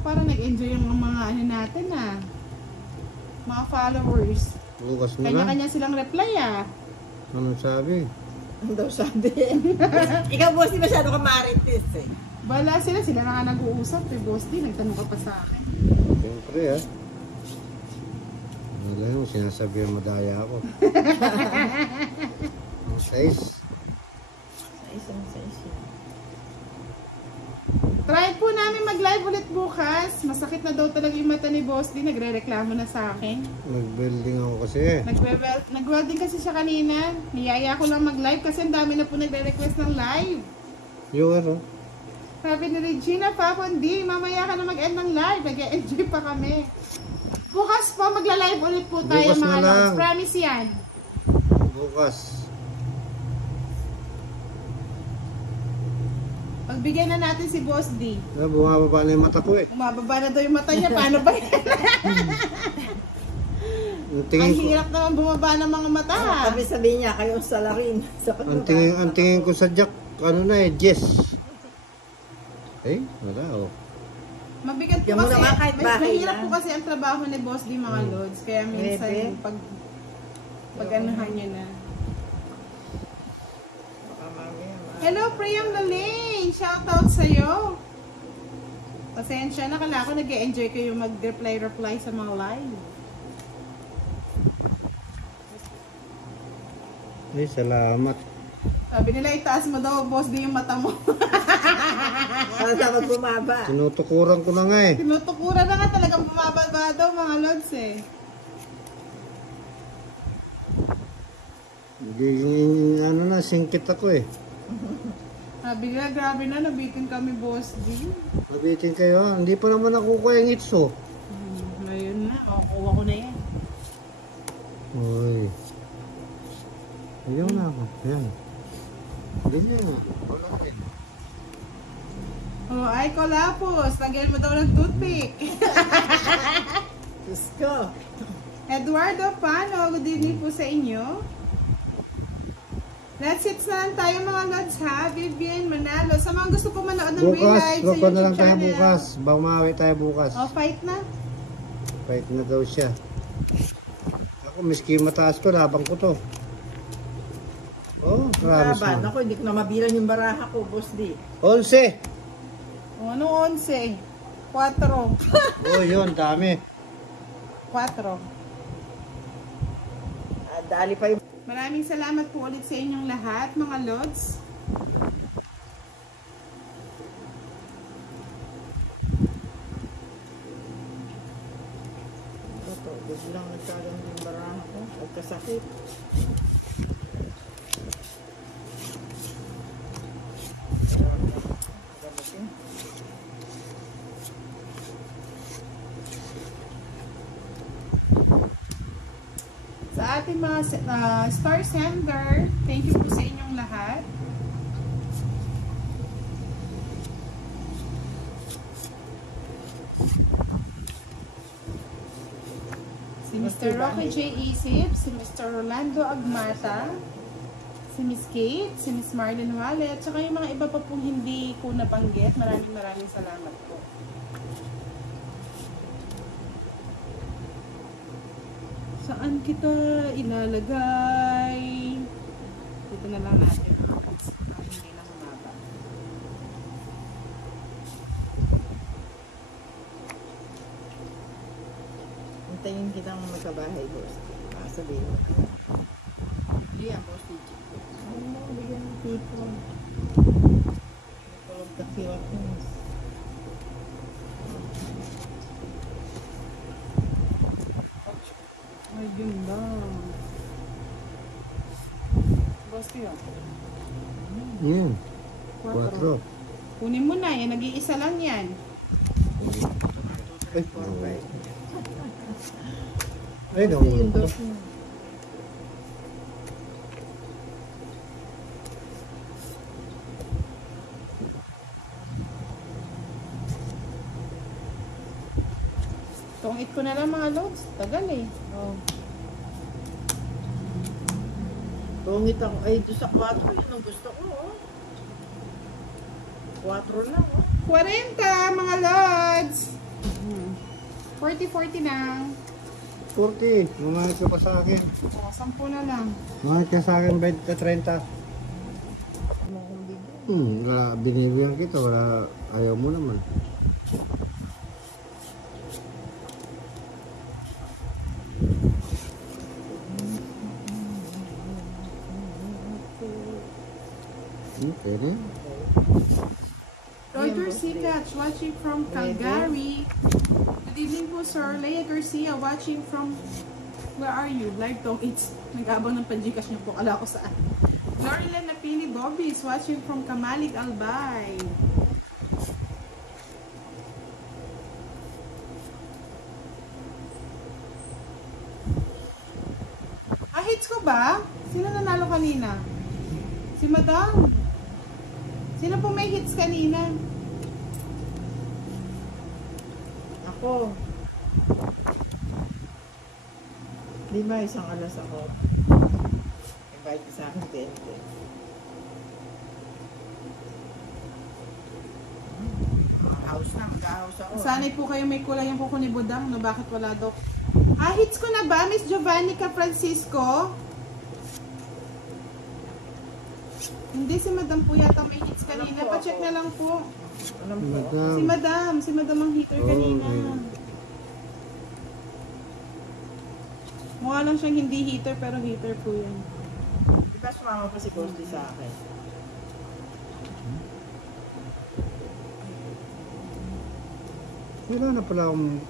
Parang nag-enjoy yung mga ano natin mga followers. Bukas mo na. Kanya-kanya silang reply Anong sabi? Ano daw sabi? Ikaw, boss, di masyado ka marites eh. Wala sila na nga nag-uusap boss di, nagtanong ka pa sa akin. Siyempre wala yung sinasabi yung madaya ako. Ang size. Size. Try po namin mag-live ulit bukas. Masakit na daw talaga yung mata ni Boss D. Nagre-reklamo na sa akin. Nag-building ako kasi. Nag-welding kasi siya kanina. Niyaya ko lang mag-live kasi ang dami na po nagre-request ng live. Viewer Sabi ni Regina Papondi, mamaya ka na mag-end ng live. Nag-enjoy pa kami. Bukas po, magla-live ulit po tayo Bukas mga na lang. lods. Promise yan. Bukas. Pagbigyan na natin si Boss D. Bumababa na yung mata ko Bumababa na daw yung mata niya. Paano ba yan? Ang hirap naman bumaba ng mga mata Sabi niya, kayong salarin. Ang tingin ko sa Jack, Jess. Wala Mabigat po kasi, mahirap po kasi ang trabaho ni Boss D mga lods. Kaya minsan, pag-anuhan niya na. Hello, Priyam Lalaine! Shoutout sa'yo! Pasensya na, kala ko nag-e-enjoy kayo mag-reply sa mga live. Salamat. Sabi nila, itaas mo daw, Boss D, yung mata mo. Para dapat bumaba. Tinutukuran ko na nga Tinutukuran na nga, talagang bumaba daw mga lods singkit ako Sabi nila, grabe na, nabitin kami, Boss D. Nabitin kayo Hindi pa naman nakukuha yung itso. Ngayon na, makukuha ko na yan. Uy. Ayaw na ako. Ayan. Ganyan wala rin. Ay, Kolapos, lagyan mo daw ng toothpick. Diyos ko. Eduardo Pano, good evening po sa inyo. Let's hits na lang tayo mga lods ha. Vivian Manalo. Sa mga gusto po manood ng real live sa YouTube na lang tayo channel. bukas. Bumawi tayo bukas. Fight na? Fight na daw siya. Ako, miski mataas ko, labang ko to. Promise Laban. Ako, hindi ko na mabilan yung baraha ko, Boss D. 11! Ano 11? 4. Yun, dami. 4. Dali pa yung... Maraming salamat po ulit sa inyong lahat, mga lods. Ito, biglang nagkaroon yung baraha ko. Pagkasakit. Sa ating mga star sender, thank you po sa inyong lahat. Si Mr. Rocky J. Isip, si Mr. Rolando Agmata, si Miss Kate, si Miss Marlene Wallet, at saka yung mga iba pa pong hindi ko nabanggit. Maraming salamat po. Saan kita ilalagay? Dito na lang natin. Hindi na humaba. Hintayin kitang magkabahay, Boss D. Sabihin mo. Yan, Boss DJ. Bigyan ng tipo. Pagkakiwak mo. Ay, yun lang. Boss yun. Yan. 4. Kunin mo na, yan. Nag-iisa lang yan. Ay, naman. Tungit ko na lang mga lods. Tagal Tungit ako. Ay, doon sa 4 yun ang gusto ko. 4 lang. 40 mga lods. 40 lang. 40. Mamahit ka pa sa akin. O, 10 na lang. Mamahit ka sa akin 20-30. Wala, binibigyan kita. Wala, ayaw mo naman. Okay na. Roy Garcia watching from Calgary. Good evening po, sir. Leia Garcia watching from... Where are you? Live talk. It's nag-abang ng panjikas niyo po. Kala ko saan. Lorilan Napili Bobby is watching from Kamalig Albay. Ah, hits ko ba? Sino nanalo kanina? Si Madam. Sino po may hits kanina? Ako. 5, isang alas ako. Invite ka sa akin, Tente. House na, mag-house ako. Sanay po kayo may kulay yung kuko ni Budang, no? Bakit wala, Dok? Ah, hits ko na ba, Miss Giovannica Francisco? Hindi, si Madam po yata may hits kanina. Pa-check na lang po. Alam ko. Si Madam ang hitter kanina. Mukha lang siyang hindi hitter, pero hitter po yan. Diba sumama pa si Ghosty sa akin? Wala na pala akong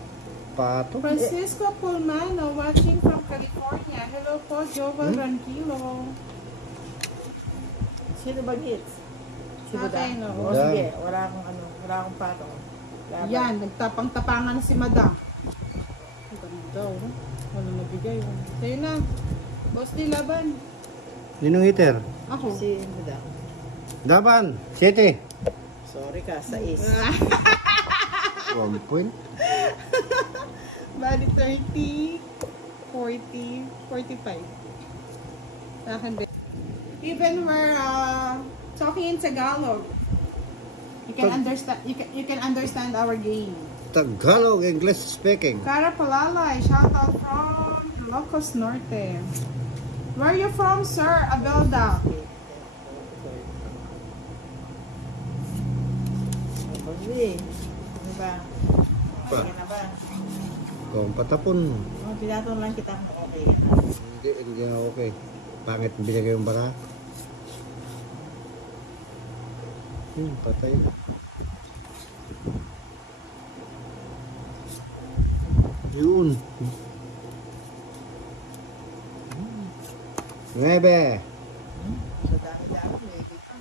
pato. Francisco Pulmano, watching from California. Hello po, Joval Ranquilo. Sino bang hits? Si Sa Budang? akin, oo. O sige, wala akong patong. Laban. Yan, nagtapang-tapangan na si Madam. Ang ganda, oh. Walang nabigay, oh. Sa'yo na. Boss, di laban. Ninong hitter? Ako. Si Budang. Daban, 7. Sorry ka, sa is. 1 point. Bali 30, 40, 45. Sa akin din. Even we're talking in Tagalog, you can understand. You can understand our game. Tagalog, English speaking. Cara Palalay, shout out from Ilocos Norte. Where are you from, sir? Abelda. Ghosty, ano ba? Okay ka na ba? Kung patapon. Oh, pinaton lang kita kung okay ka na. Hindi na okay. Pangit binigay yung bara. Patay. Yun. 9. Sa dami-dami, edit pa.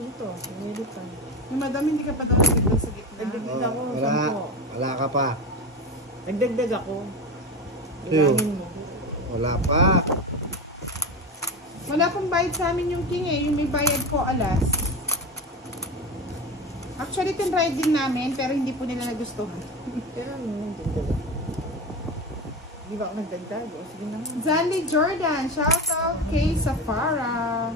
Ano to? Edit pa. Yung Madam, hindi ka pa daw nagdagdag sa gitna. Nagdagdag ako. Wala. 10. Wala ka pa. Nagdagdag ako. Sino? Ilangin mo. Wala pa. Wala pong bayad sa amin yung king eh. Yung may bayad po alas. Actually, tinry din namin, pero hindi po nila nagustuhan. Pero ano, nagdagdag. Di ba ako nagdagdag? O sige naman. Zandy Jordan, shout out kay Safara.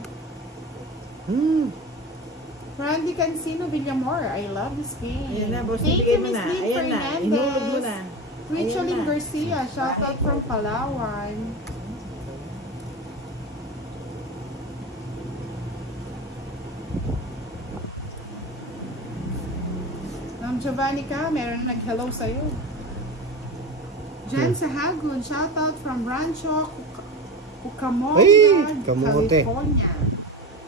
Randy Cancino Villamor, I love this game. Ayan na, boss. Thank Ibigay you, mo Miss na. Lynn Ayan na. Fernandez. Inulog mo na. Richelyn Ayan na. Garcia, shout out from Palawan. Giovanni ka, meron na nag-hello sa'yo. Jan Sahagun, shout out from Rancho Cucamonga, Ay, kamote. California.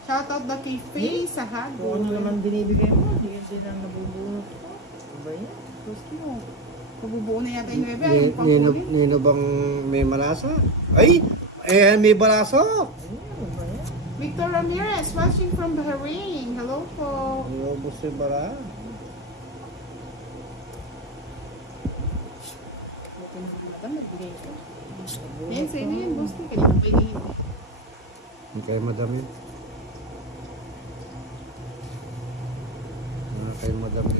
Shout out daw kay Faye Kung ano Sahagun. naman binibigay mo, yun din ang nabubunot ko. Ano ba yan? Gusto mo, pabubuo na yata yung 9, ayaw pang huli. Nino bang may malasa? Ay! May balasa! Ano ba yan? Victor Ramirez, watching from Bahrain. Hello po. Inubos yung bara. Okay na si Madam, nagbigay ito. Yan, sa'yo na yan, boss. Kanina pa yung Hindi kayo madami. Kayo madami.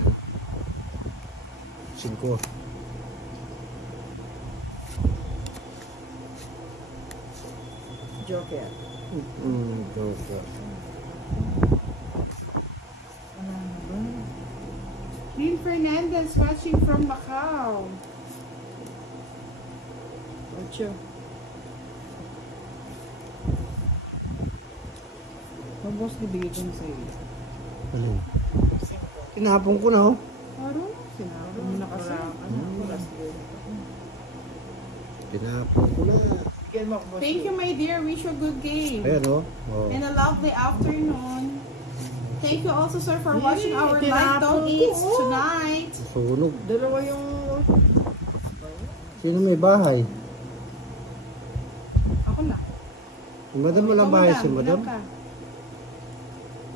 5. Joker. Joker. Ano ba? Lynn Fernandez watching from Macau. Ocho. Boss, bibigay ko na sa'yo. Alin? Cinco. Tinapon ko na, oh. Parang, sinabi mo na kasi. Oras yun. Tinapon ko na. Bigyan mo ako, boss. Thank you, my dear. Wish you a good game. Ayan, oh. Oh. And a lovely afternoon. Thank you also, sir, for watching our live tinapon dog ko, eats oh. tonight. Sunog. Dalawa yung... Sino may bahay? Ako na. Si madam Ikaw, walang bahay, si ilan madam. ka?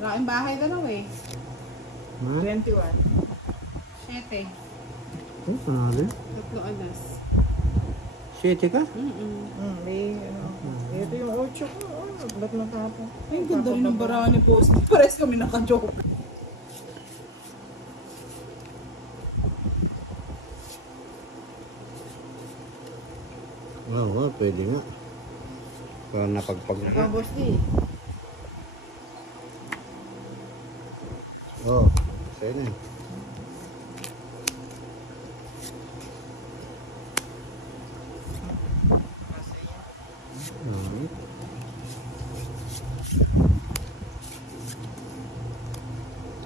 Wala kang bahay dalaw eh. Ha? 21. 7. Oh, panalo. 3 alas. 7 ka? May ano. Ito yung 8 ko. Ba't matapon? Ay, ang ganda rin ng barahan ni boss. Pares kami naka-joke. Oo, pwede nga. Para napagpag Ikaw, na. boss D. Oo, sa'yo na eh. Oo.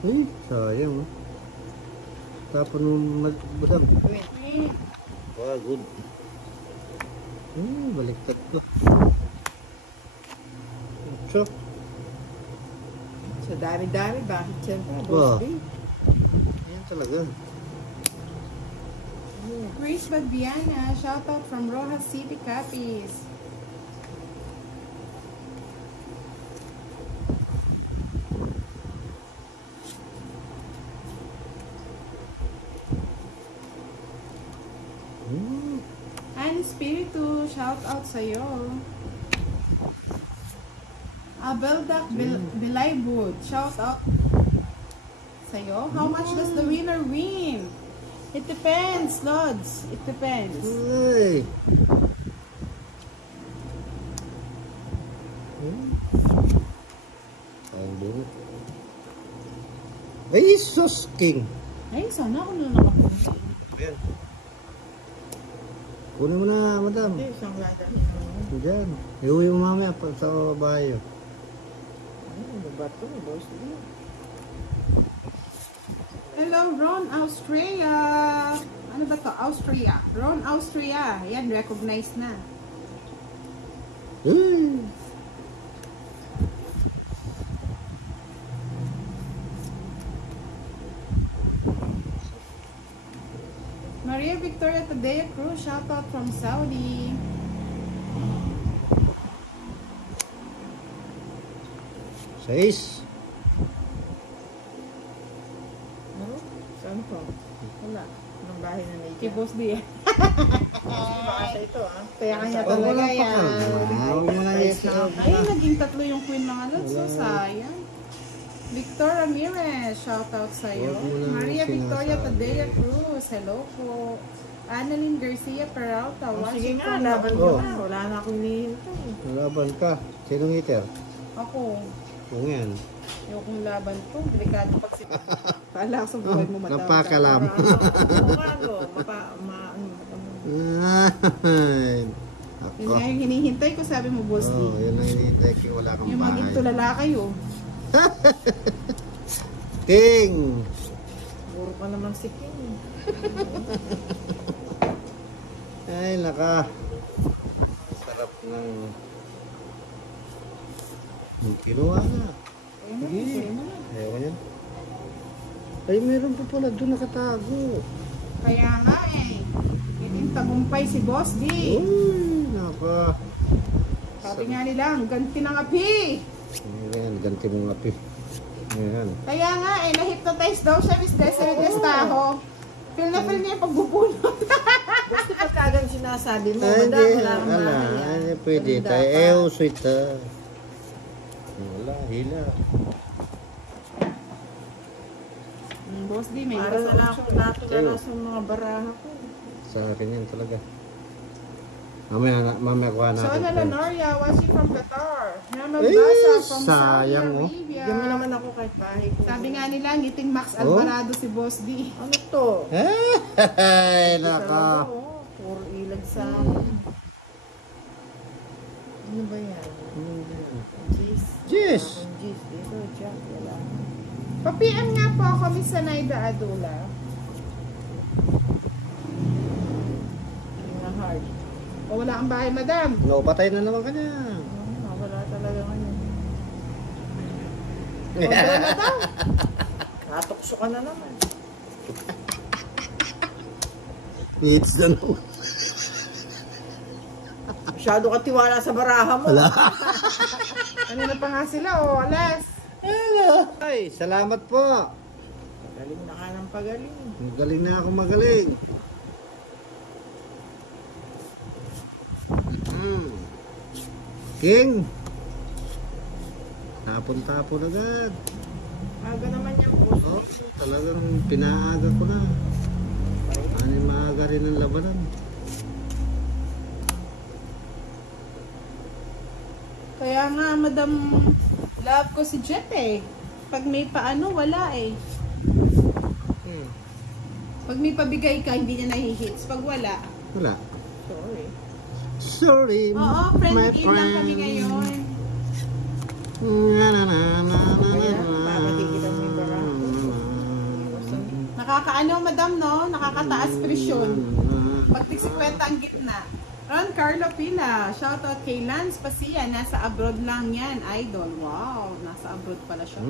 Ay, sayang oh. Tapon mo madam. Wow, good. Baliktad ko. So, Sa dami-dami, bakit yan pa, Wow. boss D? yan talaga. Grace Badbiana, shoutout from Rojas City, Capiz. Annie Spiritu, shoutout sa'yo. Abeldak Bilaybud, shoutout sa'yo. How much does the winner win? It depends, Lods. It depends. Ay. Ang bunot. Ay, sus king. Ay, sana ako na nakapunta. Ayan. Kunin mo na, madam. Hindi, isang ladalhin mo. Diyan. Iuwi mo mamaya pa sa bahay. Ano ba ito, boss D? Hello, Ron, Austria. Ano ba to? Austria. Ron, Austria. Yan, recognized na. Ay. Maria Victoria Tadea Cruz, shoutout from Saudi. Sais. Ano? Saan to? Wala. Anong bahay na may Kay Boss D. Baka sa ito, ah. Kaya kanya Oh, talaga wala pa yan. ka. Huwag mo na isip. Ay, naging 3 yung queen mga lods. So, sayang. Victor Ramirez, shoutout sa'yo. Huwag mo na Maria Victoria sinasabi. Tadea Cruz, hello po. Annalyn Garcia Peralta, Oh, sige watching nga, from laban ko Oh. na. Wala na akong lihintay. Laban ka. Sinong hitter? Ako. Kung yan. Yung kung laban ko, delikado pag Kala ko sa buhay mo matawag. Napakalam. Ano, Ay. Yun Ako. nga yung hinihintay ko, sabi mo, Boss D. Oh, yun ang hinihintay ko. Wala kang Yung bahay. maging tulala kayo. King! Puro ka naman si King. Ay, naka. Sarap ng kinuha na. Ayun na, Sige. isurin mo na. Ayaw ko yan. Ay, meron pa pala doon nakatago. Kaya nga eh. Iting tagumpay si Boss D. Uy, naka. Sabi nga nila, ang ganti ng api. Ayan, ganti mong api. Ayan. Kaya nga eh, na-hypnotize daw siya, Miss Desiree Destajo. Feel na feel niya yung pagbubunot. Gusto pa kagad sinasabi mo, Ay, madam, hindi. wala kang Ala, bahay, ah. ay, pwede Ganun tayo. dapat. Eh, sweet ha. Wala, hila. Boss D, may Para iba na sa lang option. ako natulala sa mga baraha ko. Sa akin yan talaga. Mamaya kuha natin. Shona friends. Lanoria, watching from Qatar. Mama Eh, Basa from Saudi sayang, oh. Arabia. Bigyan mo naman ako kahit bahay ko. Sabi nga nila, ngiting Max Oh. Alvarado si Boss D. Ano to? Ay, Talaga, naka. oh. Puro ilag sa akin. ba yan? Cheese. Cheese. Cheese. Dito, Jack. Wala. Pa-PM nga po ako, Miss Sanaida Adula. King na hard. O wala kang bahay, madam. No, patay na naman kanya. Wala talaga ngayon. O doon na daw. Natokso ka na naman. It's the no. Masyado ka tiwala sa baraha mo. Wala. Ano na pa nga sila, o alas. Ay, salamat po. Galing na ka ng pagaling. Magaling na ako magaling. King. Tapon-tapon agad. Aga naman yan, boss. Oh, talagang pinaaga ko na. Ano maaga rin ang labanan. Kaya nga, madam, love ko si Jet eh. Pag may paano, wala eh. Pag may pabigay ka, hindi niya nahihits. Pag wala, Wala. Sorry. Sorry, oo, friend game lang kami ngayon. Nakakaano, madam, no? Nakakataas presyon. Pag-60 ang gitna. Ron Carlo Pila, shoutout kay Lance Pasia, nasa abroad lang yan, idol. Wow, nasa abroad pala siya.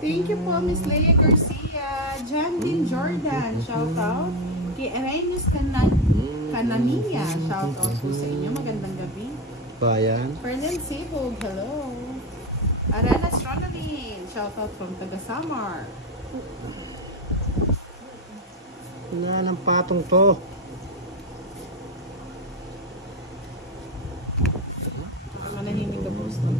Thank you po, Miss Leia Garcia. John Dean Jordan, shoutout. Kay Arenas Canania, shoutout po sa inyo. Magandang gabi. Bayan. Fernand Sibog, hello. Aranas Ronaldin, shoutout from Tagasamar. Wala ng patong to. Manahiming ka, boss, no?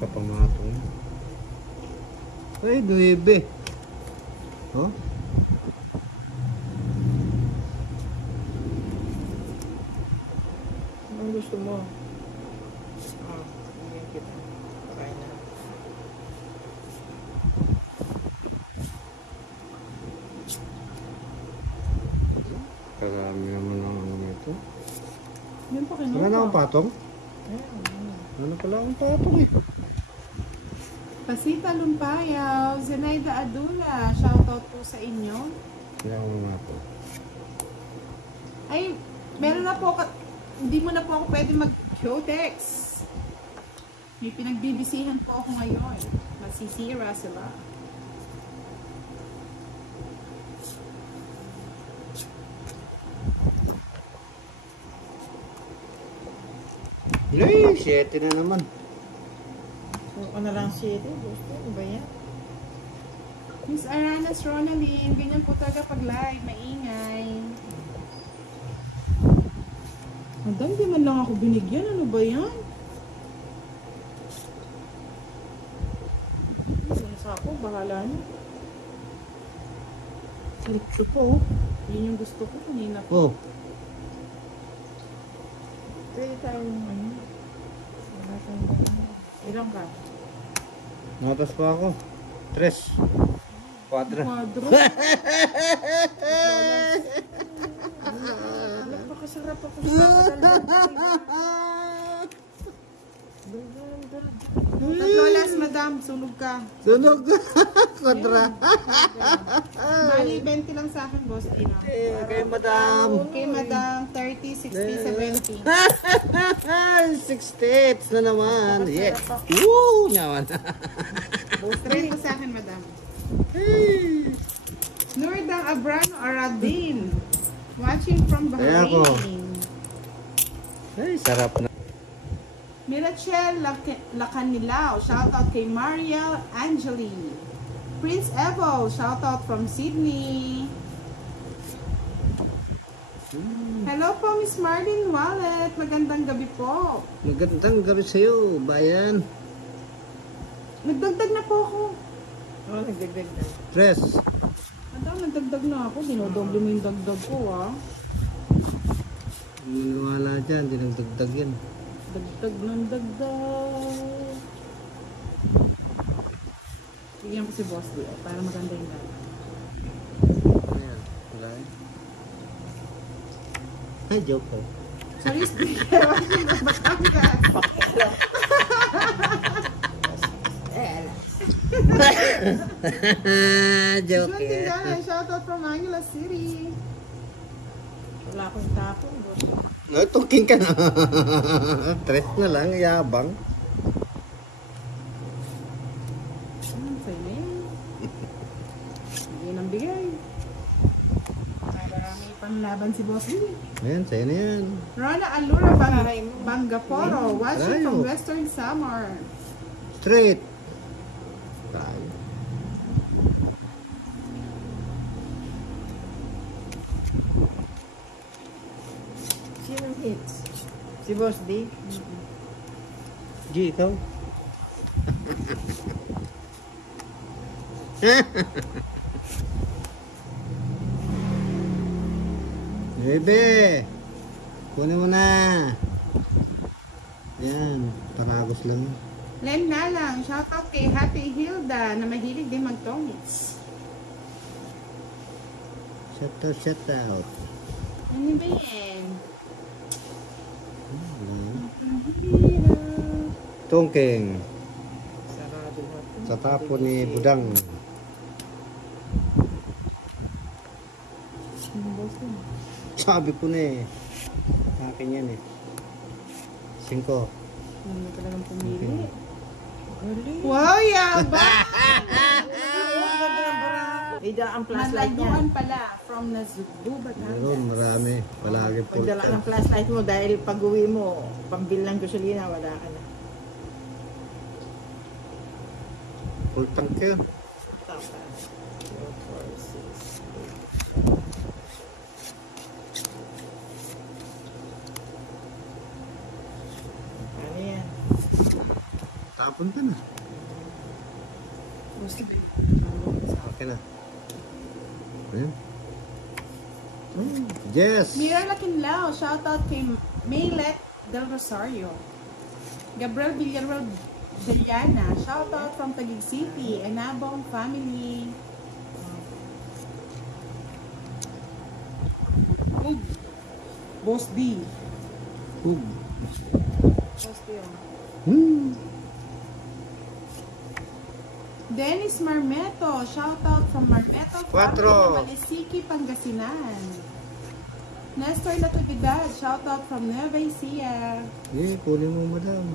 Kapamatong. Ay, 9. Oh? Anong gusto mo? Bigyan kita. Pakain na. Karami naman ang ano nito. Yan pa Wala na akong patong? Wala pala akong patong eh. Pasita Lumpayaw, Zenaida Adula, shoutout po sa inyo. Wala akong patong. Ay, meron na po, hindi mo na po ako pwede mag-Q-Tex. May pinagbibisihan po ako ngayon. Masisira sila. Ay, 7 na naman. So, na lang 7. Gusto. Ano ba yan? Miss Aranas Ronaldin, ganyan po talaga pag live, maingay. Madam, di man lang ako binigyan. Ano ba yan? Sa ako, bahala na. Sarito po. Yun yung gusto ko kanina po. Oh, Pwede tayong ano. Wala tayong Ilang ka? notas pa ako. 3. 4. Quadro. Napakasarap ako sa Lolas, madam, sunog ka. Sunog. Kontra. Bali, 20 lang sa akin, boss. Kay madam. Okay, madam, 30, 60, 70. 68 na naman. Yeah. Woo! Naman. 30 sa akin, madam. Nurdang Abrano Aradin. Watching from Kaya ako. Bahrain. Ay, sarap na. Mirachel Lacanilao, shoutout kay Mariel Angeli. Prince Evo, shoutout from Sydney. Hello po, Miss Marlene Wallet. Magandang gabi po. Magandang gabi sa'yo, bayan. Nagdagdag na po ako. Oo, nagdagdag na. 3. Madam, nagdagdag na ako. Dinodoble mo yung dagdag ko, ah. Maniwala dyan, dinagdagdag yan. Dagdag ng dagdag. Bigyan ko si Boss D para maganda yung laban. Ayan, wala eh. Ay, joke ko. Sorry, Steve. Batangas. Joke Good eh. thing shoutout from Angela City. Wala akong tapon. Boss. No, tuking ka na. Tres na lang, yabang. Sa'yo na yan. Bigay ng bigay. Marami panlaban si Boss D. Ayan, sa'yo na yan. Rona Alura Bangaporo, watching from Tayo. Western Samar. Straight. Tayo. Sinong hits? Si Boss D? G, ikaw? Bebe! Kunin mo na! Yan, taragos lang. Len Nalang, shoutout kay Hati Hilda na mahilig din magtongits. Shout out, shout out. Ano ba yan? Tongking. Sarado na ito. Sa tapo ni Budang. Sabi ko na eh. Akin yan eh. 5. Hindi mo talagang pumili. Uli. Wow, yaba! Ang ganda ng barako. Ida ang flashlight niya. Malayuan pala from Nazugbu, Batangas. Meron, marami. Palagi full Pagdala tank. ng flashlight mo dahil pag uwi mo, pambil ng gasolina, wala ka na. Full tank yun. Tama. 2, 4, 6, 8. Ano yan? Tapon ka na. Okay na. Ayan. Yes! Mira Lakinlao, shoutout kay Maylet Del Rosario. Gabriel Villarreal Deliana, shoutout from Taguig City, Anabong family. Boss D. Hug. Boss D yun. Dennis Marmeto, shoutout from Marmeto Quatro. family, Malisiki, Pangasinan. Nestor Natividad, shoutout from Nueva Ecija. Eh, kunin mo madam.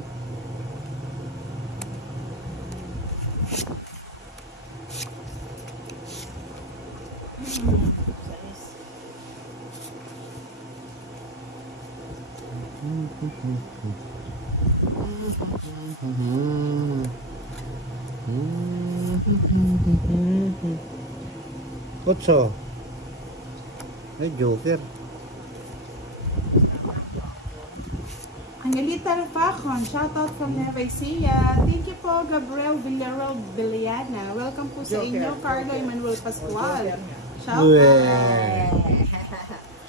Otso. Ay, joker. Angelita Rafacon, shoutout from Nueva Ecija. Thank you po, Gabriel Villarreal Deliana. Welcome po sa Joker, inyo, Carlo Joker. Emmanuel Pascual. Joker niya. Shoutout.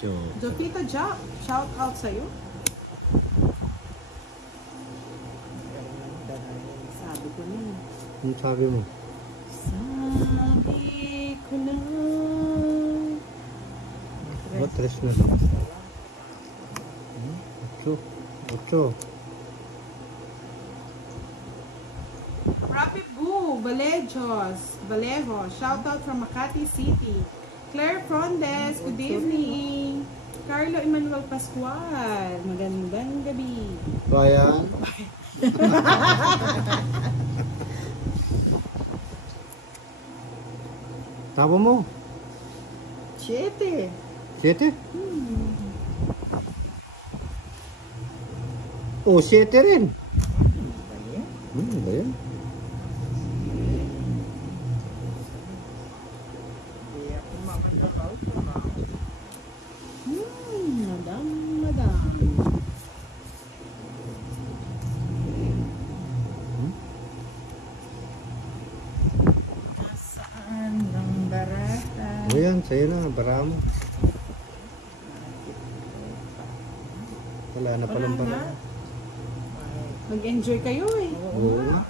Joker. Jopita Jock, shoutout sa'yo. Sabi ko na. Ano sabi mo? Sabi ko na. Ba't tres na? 8. Rapid Boo, Vallejo, shoutout from Makati City. Claire Frondes, good evening. Carlo Emmanuel Pascual, magandang gabi. Bayan. Tabo mo? 7. 7? Oh, 7 rin. Ba yan? Hindi ako makakalaw. Madam. Nasaan ng barata? Ayan, sa'yo na, bara mo. Wala na palang Wala pala. na. Mag-enjoy kayo eh. Oo nga.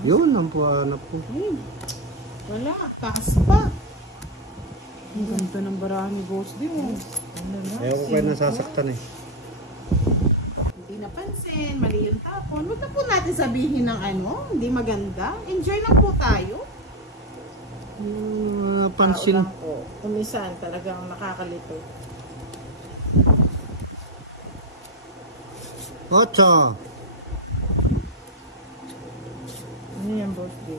Yun ang puhanap ko. Wala, taas pa. Ang ganda ng barahan ni Boss D. Oh. Ano na? Ayaw ko kayo nasasaktan eh. Hindi napansin, mali yung tapon. Huwag na po natin sabihin ng ano, hindi maganda. Enjoy lang po tayo. Pansin. Tao lang po. Kumisan talagang nakakalito. 8. Ano yan, Boss D?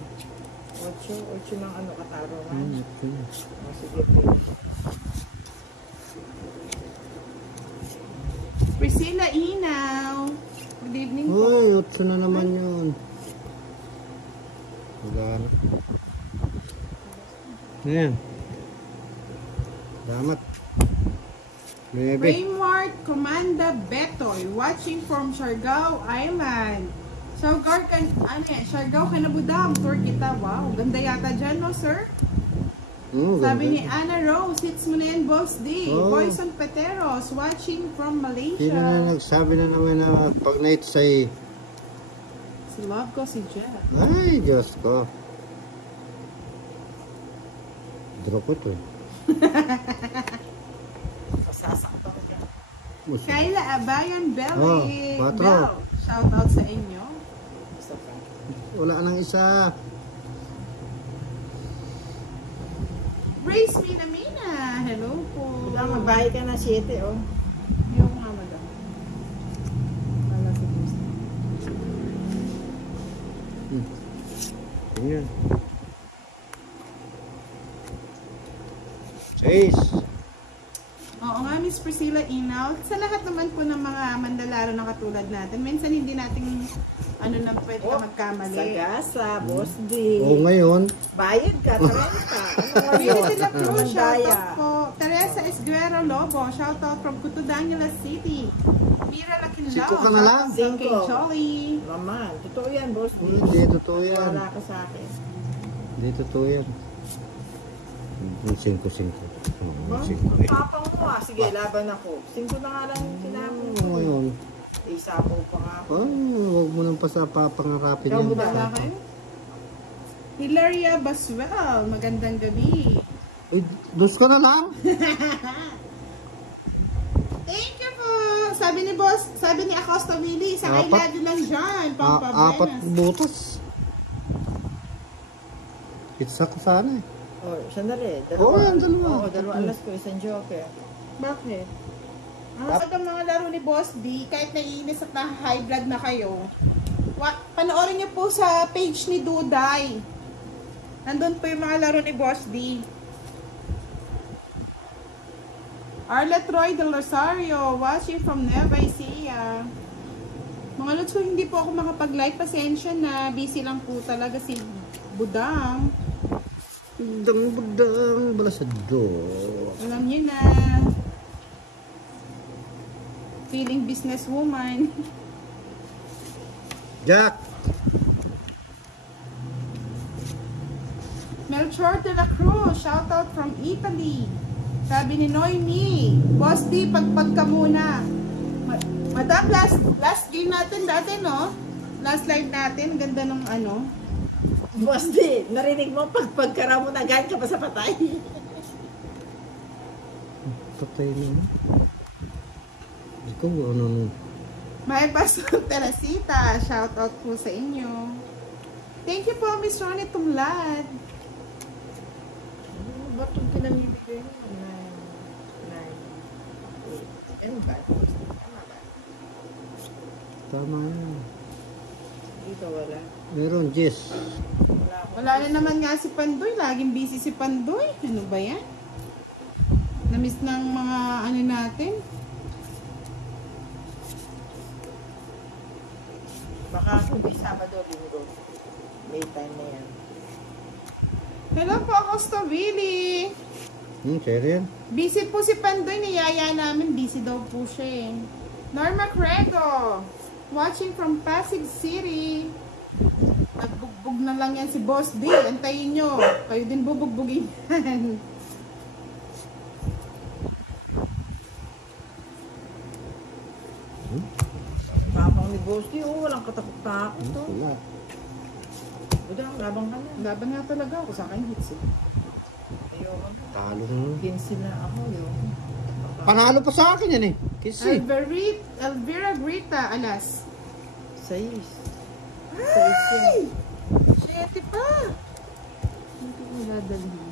8 ng ano, katarungan. O, sige, Priscilla Inaw. Good evening po. Uy, 8 na naman yun. Magana. Ayan. Salamat. Bebe. Raymart Comanda Betoy, watching from Siargao Island. Siargao ka na budam, tour kita. Wow, ganda yata dyan, no, sir? Sabi ni Anna Rose, hits mo na yan, Boss D. Oh. Boyson Peteros, watching from Malaysia. Sino na nagsabi na naman na pag night say, Si love ko, si Jeff. ay, Diyos ko. Draw ko to. Masasaktan ko yan. Kayla Abayan Belly. Oh, 4. Bell, shout out sa inyo. Gusto ka. Wala nang isa. Grace Mina. Hello po. Wala, magbahay ka na 7, oh. Ayoko nga, madam. Wala si Boss D. Ayan. Chase. Oo nga, Miss Priscilla Inaw. Sa lahat naman po ng mga mandalaro na katulad natin, minsan hindi natin na pwede ka magkamali. Sagasa, Boss D. O ngayon, Bayad ka, 30. Ano Beauty La Cruz, Ang shout daya. out po. Teresa Esguero Lobo, shout out from Cotodangula City. Mira Lakinlaw, Siko ka na lang. shout out kay Siko. Jolly. Naman, totoo yan, Boss D. hindi totoo yan. Wala ka sa akin. Hindi totoo yan. 5-5. Ba? Papang mo ah. Sige, laban ako. 5 na nga lang yung tinapon ko. Ngayon, Isapaw pa nga ako. huwag mo nang papangarapin Ikaw yan. mo ba? Wala kayo? Hilaria Baswell, magandang gabi. Uy, dos ka na lang. Thank you po. Sabi ni Boss, sabi ni Acosta Willie, sa I Apat. love you lang dyan. 4 butas. Pizza ko sana eh. Oh, sandali. Oo, yan, dalawa. Oo, dalawa alas ko. Isang joker. Bakit? Ang mga laro ni Boss D, kahit naiinis at na-high blood na kayo, panoorin niyo po sa page ni Duday. Nandun po yung mga laro ni Boss D. Arlet Roy Del Rosario, watching from Nueva Ecija. Mga lods ko, hindi po ako makapag-like. Pasensya na. Busy lang po talaga si Budang. Budang, balasado. Alam niyo na. Feeling businesswoman. Jack! Melchor de la Cruz, shout out from Italy. Sabi ni Noemi, Boss D, pagpag ka muna. Madam, last game natin dati, no? Last live natin, ganda ng ano. Boss D, narinig mo pagkara mo na galit ka pa sa patay. Patay naman. Ikaw, ano? May Pastor Teresita, shout out po sa inyo. Thank you po, Miss Ronnie Tumlad. Ba't yung pinamibigay mo? 9, 8. Ano ba? Tama ba? Tama yan. Dito wala. Meron, Jess. Wala na naman nga si Pandoy, laging busy si Pandoy. Ano ba yan? Namiss ng mga ano natin. Baka kung Sabado, Linggo. May time na yan. Hello po, Acosta Willie. Seri yan. Busy po si Pandoy, niyaya namin. Busy daw po siya eh. Norma Crego, watching from Pasig City. Nagbugbog na lang yan si Boss D. Antayin nyo. Kayo din bubugbugin yan. Boss D, walang katakot-takot to. Wala. Budang, labang ka na. Laban nga talaga ako sa akin hits eh. Ayoko. Talo na. Pinsil na ako yun. Panalo pa sa akin yan eh. Kasi. Elvira Grita, alas. 6. Ay! 7 pa! Hindi ko dadalhin.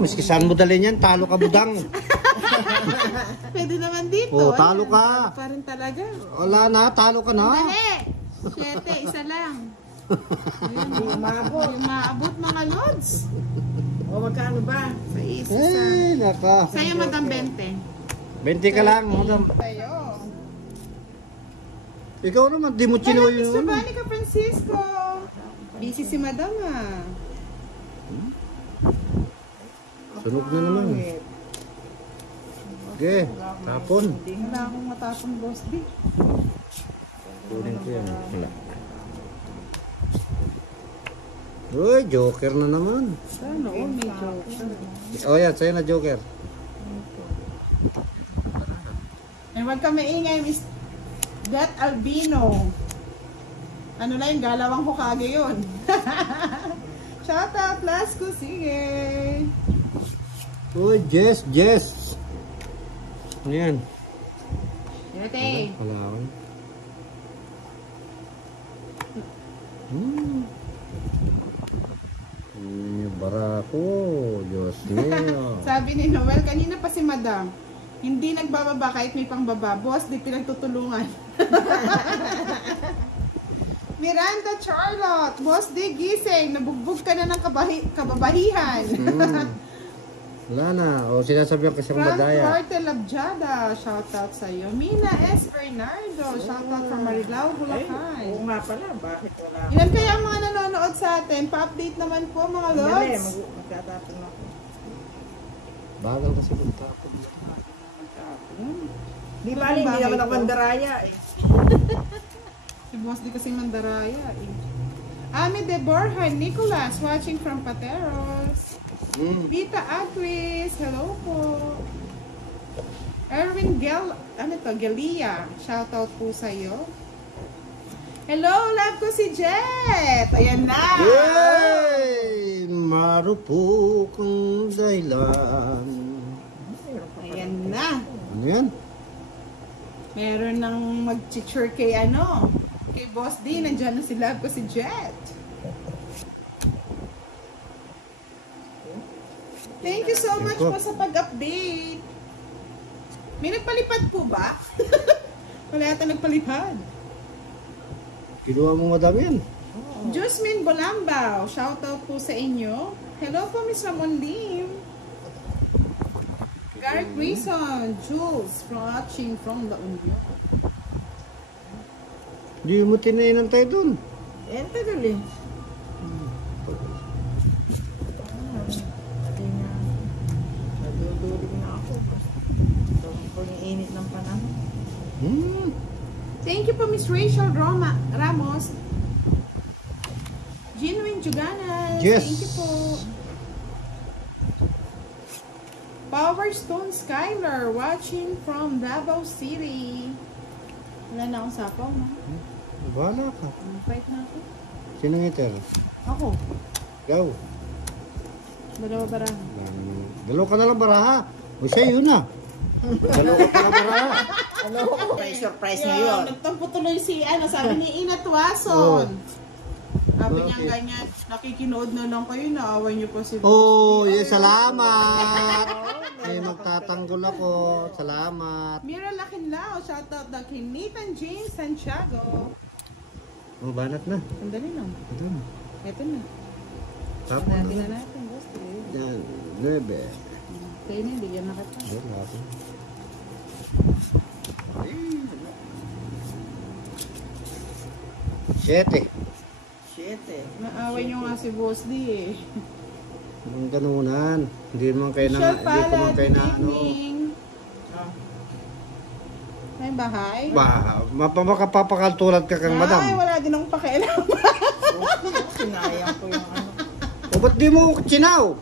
Miski saan mo dalhin yan, talo ka budang. Pwede naman dito. Oh, talo ka. Talo pa rin talaga. Wala na, talo ka na. Dali! 7, isa lang. Yung maabot. Yung maabot mga lods. O, magkano ba? Sa isa. Eh, naka. Sa'yo madam 20. 20 ka lang, madam. Sa'yo. Ikaw naman, di mo chino Mr. yun. Banica Francisco. Busy si madam ah. Sunog na naman. Okay, tapon. Wala akong matapon boss D. Kunin ko yan. Wala. Uy, joker na naman. Sana all may joke. Oh yan, sa'yo na joker. Eh, wag ka maingay, Miss That Albino. Ano na yung galawang Hokage yun. Shout out, Lasco, sige. Uy, Jess. Ano yan? Yate. Wala ako. Yung barako. Diyos niya. Sabi ni Noel, kanina pa si Madam. Hindi nagbababa kahit may pangbaba. Boss, di pinagtutulungan. Miranda Charlotte, Boss, di gising. Nabugbog ka na ng kababahihan. Wala na. O, sinasabihan ko siyang Frank madaya. Duarte Labjada, shout out sa iyo. Mina S. Bernardo, shout out from Marilao, Bulacan. Oo nga pala, bakit wala? Ilan kaya ang mga nanonood sa atin? Pa-update naman po mga Dali, lods. magtatapon ako. Bagal kasi magtapon. Di ba, hindi Bahay naman ako ko. mandaraya eh. Si Boss di kasi mandaraya eh. Ami de Borja Nicolas, watching from Pateros. Vita Acris, hello po. Erwin Gelia, shout out po sa iyo. Hello, love ko si Jet. Ayan na. Yay! Marupok ang dahilan. Ayan na. Ano yan? Meron nang mag-cheer kay kay Boss D. Nandiyan na si love ko si Jet. Thank you so much po sa pag-update. May nagpalipad po ba? Wala yata nagpalipad. Kinuha mo madami yan. Jusmin Bolambao, shout out po sa inyo. Hello po, Miss Ramon Lim. Garrett Reason, Jules, watching from La Union. Hindi mo tinainantay dun. Eh, tagal eh. Nadudulog na ako. So, kung yung init ng panahon. Thank you po, Miss Rachel Ramos. Genuine Juganas. Yes. Thank you po. Power Stone Skyler, watching from Davao City. Wala na akong sapaw, no? Bahala ka. Fight na ako. Sino ngiter? Ako. Ikaw. Dalawa bara. Dalaw ka na lang baraha. O siya yun na. Dalaw ka na baraha. Ano? Surprise ngayon. Nagtampo tuloy si, sabi ni Ina Tuason. Sabi niya Okay. ganyan, nakikinood na lang kayo, naaway niyo pa si Oh, yes, salamat. May magtatanggol ako. Salamat. Mira Lakinlao, shout out the Kinitan James Santiago. Oh, banat na. Sandali lang. Ito na. Ito na. Tapos Natin na. na natin, boss. Yan. 9. Kaya na, hindi yan nakata. Yan, natin. Siyete. Shit eh. Naaway niyo nga si Boss D eh. Ang ganunan. Hindi naman kayo na, Michelle hindi ko Pala, man kayo good na ano. evening. May bahay? Ba, mapapakatulad ka kang madam. Ay, wala din akong pakialam. Sinayang ko yung ano. O ba't di mo chinaw?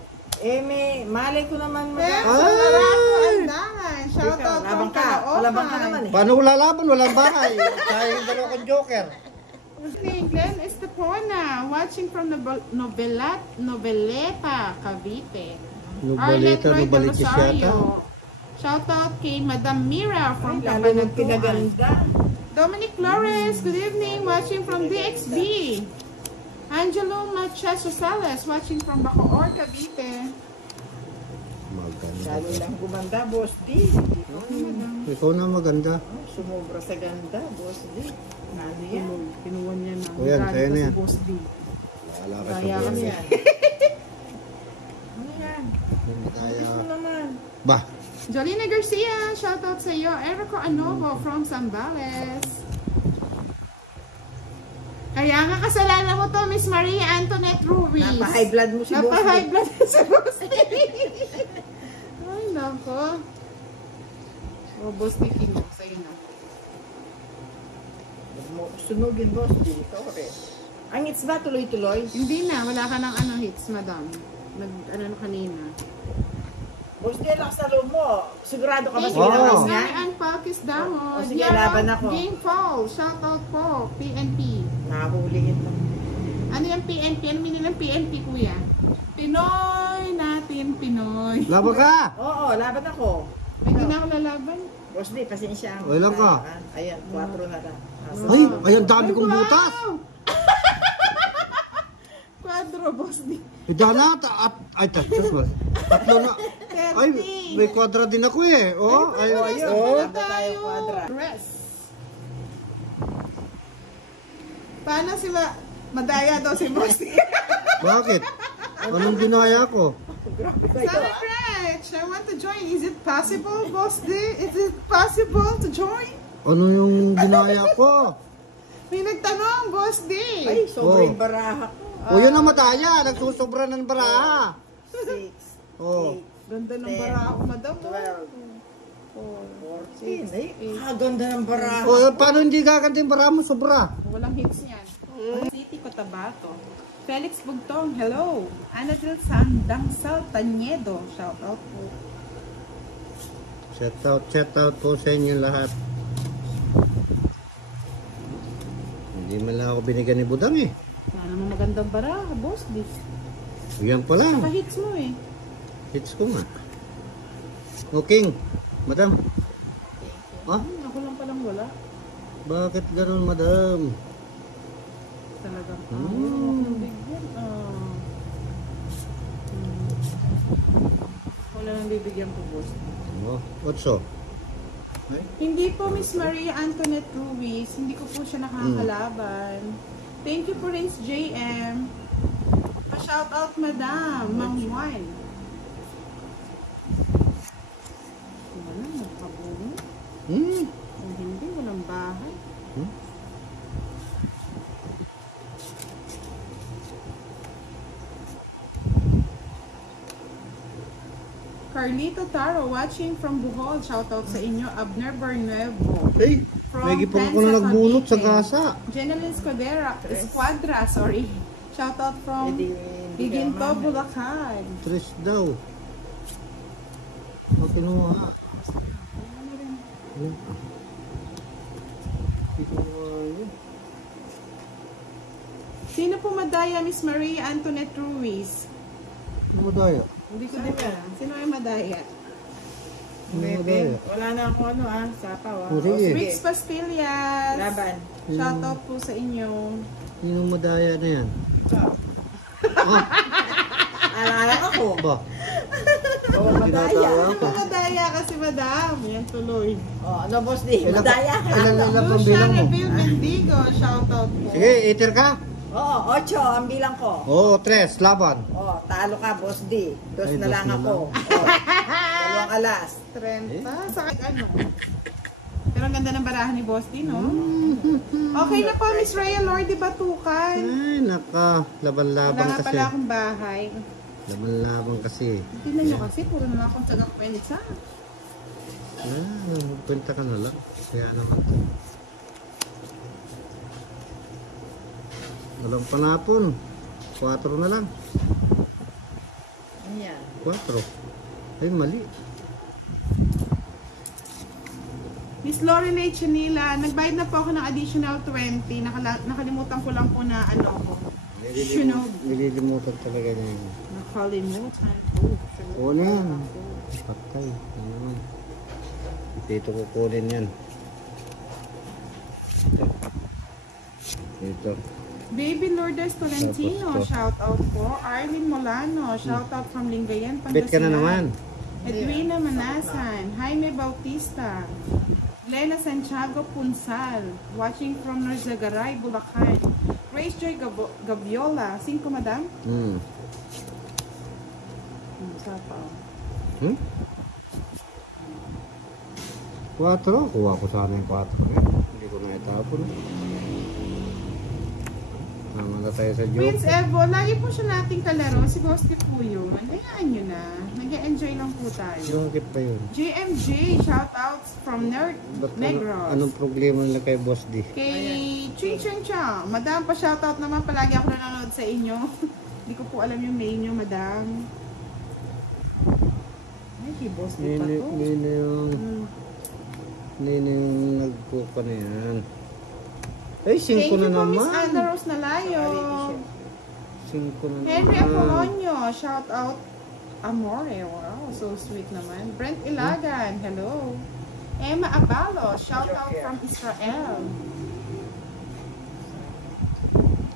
Eh, may malay ko naman Kaya mag- sa Narako Andangan, shout Ikaw, out from labang ka. Kalaokan. Lalaban ka naman eh. Paano ko lalaban? Walang bahay. Sayang dalawa kong joker. Glenn Estepona, watching from Noveleta, Cavite. Nubalita, Arlen Roy de nubalitis yata. Rosario. Shout out kay Madam Mira from Lalo nang Cabanatuan. pinaganda. Dominic Flores, good evening, watching from DXB. Angelo Machas Rosales, watching from Bacoor, Cavite. Maganda. Lalo lang gumanda, Boss D. Ikaw na maganda. Oh, sumobra sa ganda, Boss D. Ano yan? Pinuwan niya na. O yan, kaya na yan. Boss D. Wala ka Kaya sa Ano buhay. yan? Ano yan? Kaya. Ano naman? Bah, Jolina Garcia, shout out sa iyo. Erico Anovo from Zambales. Kaya nga kasalanan mo to, Miss Maria Antoinette Ruiz. Napa-high blood mo si Boss D. Napa-high blood si Boss D. Ay, nako. O, Boss D, king sa'yo na. Sunugin, Boss D. Torres. Ang hits ba tuloy-tuloy? Hindi na, wala ka ng hits, madam. Ano kanina. Boss D, lakas na loob mo. Sigurado ka ba Thank sa you, Wow. ginawas Miss niya? Anne Palkis Damo. O, sige, laban ako. Game Fall, shout out po, PNP. Nahuli ito. Ano yung PNP? Ano meaning ng PNP, kuya? Pinoy natin, Pinoy. laban ka! Oo, laban ako. Hindi na ako lalaban. Boss D, pasensya. Wala ka. Ayan, 4 na lang. Ay, ang dami kong butas. Quadro, Boss D. Dana, ay, tatlo na. Ay, may kwadra din ako eh. Oh, ay, Ayun, oh. laban tayo kwadra. Rest. Paano si madaya daw si Boss D? Bakit? Anong ginaya ko? Grabe kayo. Sana Gretch, I want to join. Is it possible, Boss D? Is it possible to join? Ano yung ginaya ko? May nagtanong, Boss D. Ay, sobrang Oh. baraha ko. O yun ang madaya, nagsusobra ng baraha. 6, Oh. Ganda ng bara ako, madam. 12, 14. Ay, Eight. ganda ng baraha. O, paano hindi gaganti yung baraha mo, sobra? Walang hits niyan. City Cotabato. Felix Bugtong, hello. Anadil Dangsal Tanyedo, shout out po. Shout out po sa inyo lahat. Hindi man lang ako binigyan ni Budang eh. Wala namang magandang bara, Boss D. Yan pa lang. Naka-hits mo eh. Hits ko nga. Okay, madam. Ah, Ako lang palang wala. bakit ganun, madam? Talagang bigyan. Wala nang bibigyan ko, Boss. Oh, otso. Ay, Hindi po, Miss Maria Antoinette Ruiz. Hindi ko po siya nakakalaban. Thank you po rin, JM. Pa-shout out, madam. Mang Juan. Wala, magpabuno. Kung hindi, walang bahay. Carlito Taro, watching from Bohol. Shout out sa inyo. Abner Bernuevo. Hey, may gipon ko na nagbunot sa gasa. Jeneline Esquadra, sorry. Shout out from Biginto, Bulacan. Tres daw. O, kinuha. Sino po madaya, Miss Maria Antoinette Ruiz? Ano madaya? Hindi ko din alam. Sino ay madaya? Ano Bebe, madaya? wala na ako sapaw. Oh, sige. Rix Pastillas. Laban. Shout out po sa inyo. Sinong madaya na yan? Alala ako. Ba? Oo, madaya. Tinatawa Sino ako. po madaya kasi madam? Yan tuloy. Oh, ano, Boss D? Madaya ka. Ilan pang Lucia bilang mo? Reville Mendigo. Shout out po. Sige, eater ka? Oo, 8 ang bilang ko. Oo, tres, laban. Oh, talo ka, Boss D. Dos Ay, na dos lang na ako. Oh, dalawang alas. 30. Sakit ano? Pero ang ganda ng barahan ni Boss D, no? Okay na po, Miss Rhea Lordy Batukan. Ay, naka. Wala Laban-laban nga kasi. pala akong bahay. Laban-laban kasi. Tingnan nyo kasi, puro naman akong tagang pensa. Magpunta ka na lang. Kaya naman to. Walang panapon. 4 na lang. Ayan. 4. Ay, mali. Miss Lorelei Chinila, nagbayad na po ako ng additional 20. Nakalimutan ko lang po na ano ko. Nililimutan talaga niya yun. Nakalimutan. Oo na yan. Patay. Ano naman. Dito kukunin yan. Dito. Baby Lourdes Tolentino, Tapos to. shout out po. Arlene Molano, shout out from Lingayen, Bet ka na naman. Edwina Manasan, Jaime Bautista, Lena Santiago Punsal, watching from Norzagaray, Bulacan. Grace Joy Gaviola, 5 madam? Sapa. 4. Kuha ko sana yung 4. Hindi ko na itapon. Tama na tayo sa joke. Prince Evo, lagi po siya nating kalaro. Si Bosti po yun. Hayaan nyo na. Nag-enjoy lang po tayo. Bakit ba yun? JMJ, shoutouts from Negros. Anong problema nila kay Boss D? Kay Ching Ching Chang. Madam, pa-shoutout naman. Palagi ako nanonood sa inyo. Hindi ko po alam yung mail nyo, madam. Ay, kay Bosti pa to. Hindi na yung nagkuka na yan. Ay, 5 Thank na you po, naman. Miss Ana Rose Nalayo. 5 na Henry naman. Apolonio, shout out Amore. Wow, so sweet naman. Brent Ilagan, hello. Emma Abalo, shout out from Israel.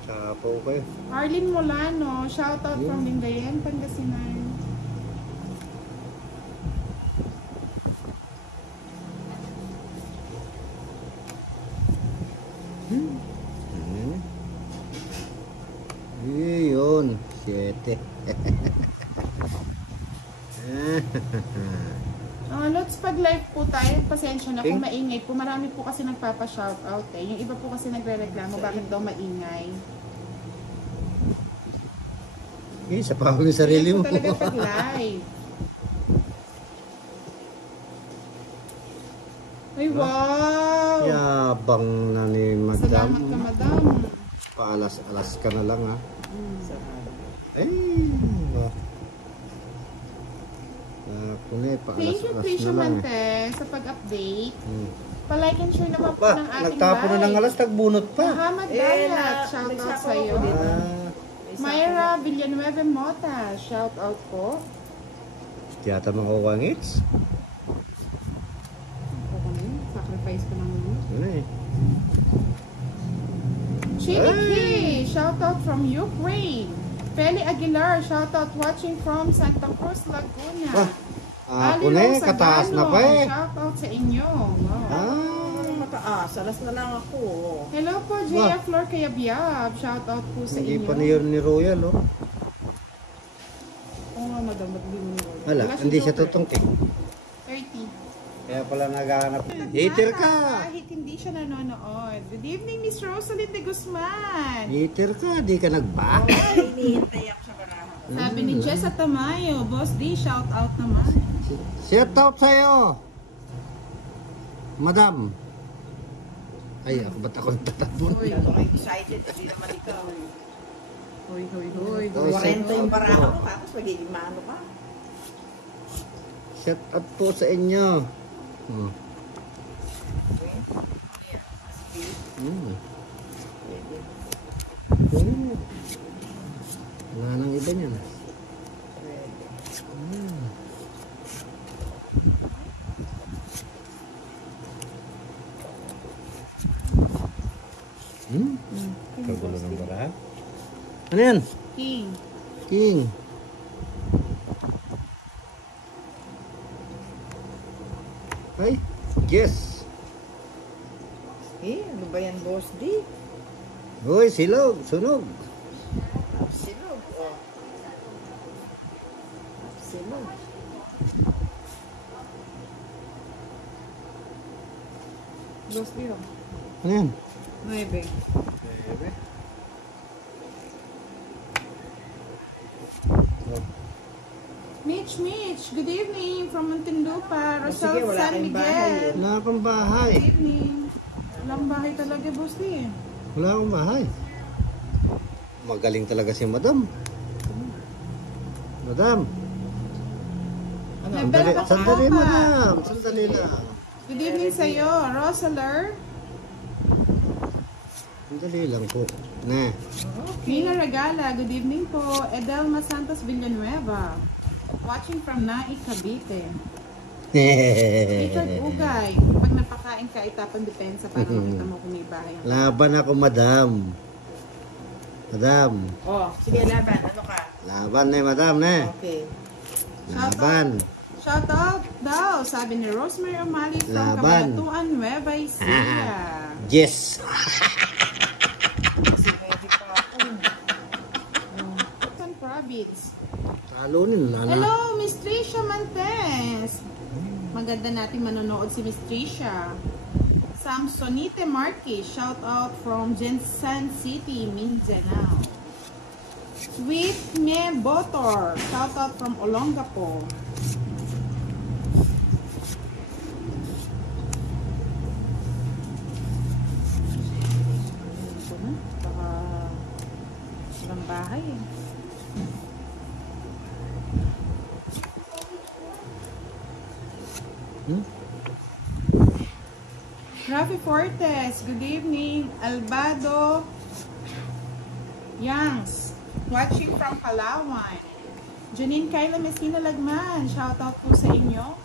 Sapo kayo. Arlene Molano, shout out from Lingayen, Pangasinan. Yun, 7. Lots, pag live po tayo, pasensya na kung maingay po. Marami po kasi nagpapa-shoutout eh. Yung iba po kasi nagre-reklamo, bakit daw maingay. Sa pa ako yung sarili mo. Talaga pag live. Ay, wow! Yabang na ni Madam. Salamat ka, madam. Paalas-alas ka na lang ha. Ay, ba. Thank you, Trisha Mante, sa pag-update. Pa-like and share naman po Ba, ng ating nagtapo na ng alas, tagbunot pa. Muhammad Dayat, shout out sa iyo. Myra Villanueva Mota, shout out po. Tiyata mga kawangits. Sacrifice ko ng Ano eh. Chini shout out from Ukraine. Feli Aguilar, shout out watching from Santa Cruz, Laguna. Ako na eh, kataas na pa eh. Shout out sa inyo. Wow. Mataas, alas na lang ako. Hello po, J.F. Flor Kayabyab. Shout out po sa Hindi inyo. pa niyo ni Royal oh. Oo nga, madam, ba't di mo ni Royal? Wala, hindi siya tutungkik. 30. Kaya pala naghahanap. Hater ka! Kahit hindi siya nanonood. Good evening, Miss Rosalind de Guzman. Hater ka, di ka nagba. Hinihintay ako sa barahan. Sabi ni Jessa Tamayo, Boss D, shout out naman. Shout out sa'yo! Madam! Ay, ako ba't ako nagtatabon? Hoy, Ako excited kasi naman ikaw. hoy, hoy, hoy. 40 yung barahan mo, tapos magiging mano ka. Shout out po sa inyo. Wala nang iba niyan. Kagulo ng baraha. Ano yan? King. King. Ay, yes. Ano ba yan, Boss D? Hoy, silog, sunog. Silog, oh. Silog. Boss D, oh. Ano yan? 9. Mitch, good evening from Muntinlupa, Rosal sige, wala San kayong bahay, Miguel. Wala akong bahay. Good evening. Walang bahay talaga, Boss D. Wala akong bahay. Magaling talaga si Madam. Madam. May Sandali, bell pa sandali pa. Madam. Sandali lang. Good evening sa'yo, Rosaler. Dali lang po. Na. Nina Regala, good evening po. Edelma Santos Villanueva. Watching from Nai, Cavite. Richard Ugay, pag napakain ka, itapang depensa para makita mo kung may bahay. Laban ako, madam. Madam. Oh, sige, laban. Ano ka? Laban na, madam, na. Okay. Laban. Shout out daw, sabi ni Rosemary O'Malley from Laban. Cabanatuan, Nueva Ecija. Yes. Kasi ready pa ako. Quezon Province. Talunin, lana. Hello, Miss Tricia Mantes. Maganda natin manonood si Miss Tricia. Samsonite Marquez, shout out from Jensen City, Mindanao. Sweet Me Botor, shout out from Olongapo. Baka ibang bahay eh. Rafi Fortes, good evening. Albado Yangs, watching from Palawan. Janine Kayla Messina Lagman, shout out po sa inyo.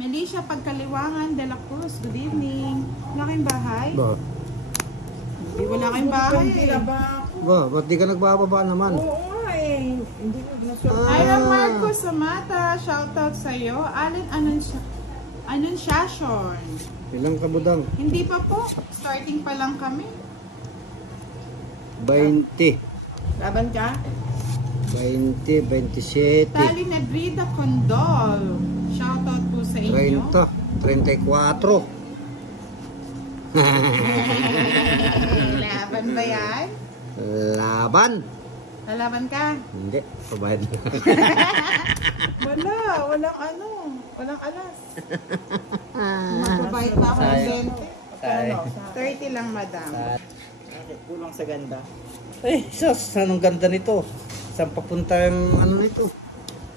Melisha Pagkaliwangan de la Cruz, good evening. Wala kayong bahay? Ba? Hindi, wala kayong bahay Hindi eh. na ba? Ba, ba't di ka nagbababa naman? Oo nga eh. Hindi ko nasuot. Ira Marco Samata, shout out sa iyo. Allen Anunciation. Ilang kabudang? Hindi pa po, starting pa lang kami. 20. Laban ka? 20, 27. Tali Nebrida Condol, shout out po sa inyo. 30, 34. Laban ba yan? Laban. Lalaban ka? Hindi, pabayad na. Walang ano, walang alas. Magbabayad na ako ng 20. 30 lang, madam. Bakit? Kulang sa ganda. Ay, sus, anong ganda nito? Saan papunta yung ano nito?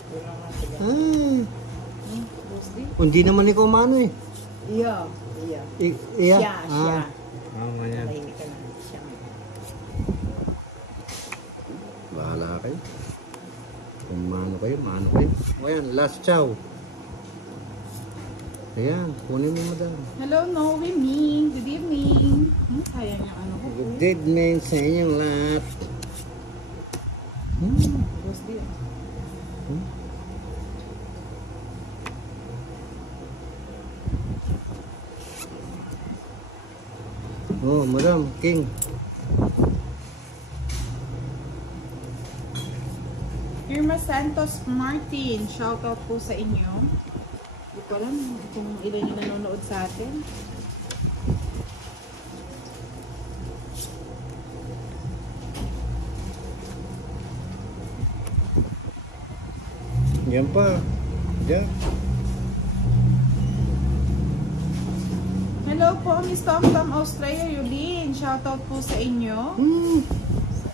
Kulang nga sa ganda. Hindi naman ikaw mano eh. Iya. Iya. Iya? Siya. Oo, ganyan. Tahimik ka na. Siya. Bahala kayo. Kung mano kayo, mano kayo. O yan, last chow. Ayan, kunin mo madam. Hello, Noe Ming. Good evening. Sayang yung ano ko. Good evening sa inyong lahat. Gusti. Oh, madam, king. Irma Santos Martin, shout out po sa inyo. Hindi ko alam kung ilan yung nanonood sa atin. Yan pa. Yan. Hello po, Miss Tom Tom Australia Yulin. Shout out po sa inyo.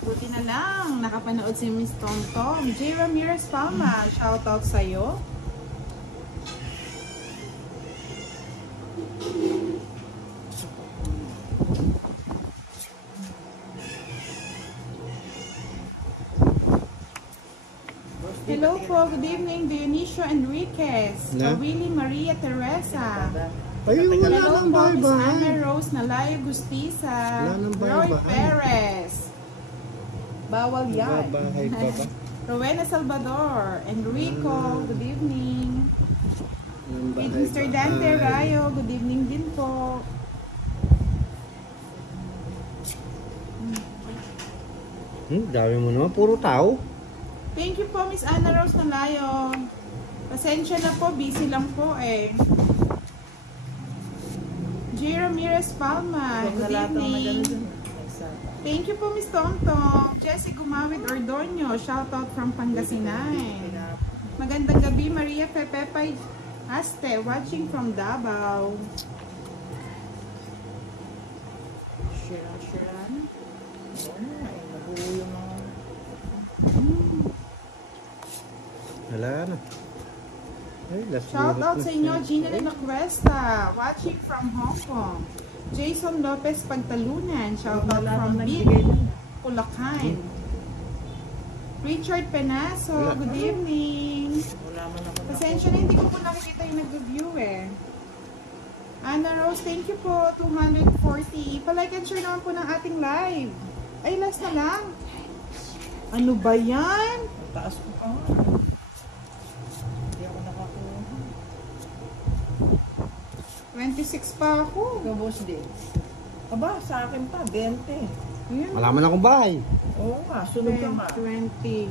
Buti na lang, nakapanood si Miss Tom Tom. J. Ramirez Palma, shout out sa'yo. Hello po, good evening, Dionisio Enriquez. Na? Willie Maria Teresa. Ayun, wala Hello nang po, Miss Ana bahay-bahay. Rose Nalayo Gustisa. Wala nang Roy bahay-bahay. Perez. Bawal yan. Bahay pa ba? Rowena Salvador. Enrico, good evening. Walang With bahay-bahay. Mr. Dante Rayo, good evening din po. Dami mo naman, puro tao. Thank you po, Miss Ana Rose Nalayo. Pasensya na po, busy lang po eh. J. Ramirez Palma, good evening. Thank you po, Miss Tomtom. Jessie Gumawid Ordonio, shout out from Pangasinan. Magandang gabi, Maria Pepepay Aste, watching from Davao. Shiran. Ay, nabuo yung mga... Wala na. Ay, last Shout minute out na sa inyo, siya. Gina Lena Cuesta, watching from Hong Kong. Jason Lopez Pagtalunan, shout out Wala from nang Bit, nagbigay lang. Pulacan. Richard Penaso, Wala. good evening. Wala man ako na. Pasensya na, hindi ko po nakikita yung nag-review eh. Anna Rose, thank you po, 240. Palike and share naman po ng ating live. Ay, last na lang. Ano ba yan? Ang taas ko pa nga. Hindi ako nakakuha. 26 pa ako. Ikaw, boss din. Aba, sa akin pa, 20. Ayan. Wala man akong bahay. Oo nga, sunod ka nga. 20.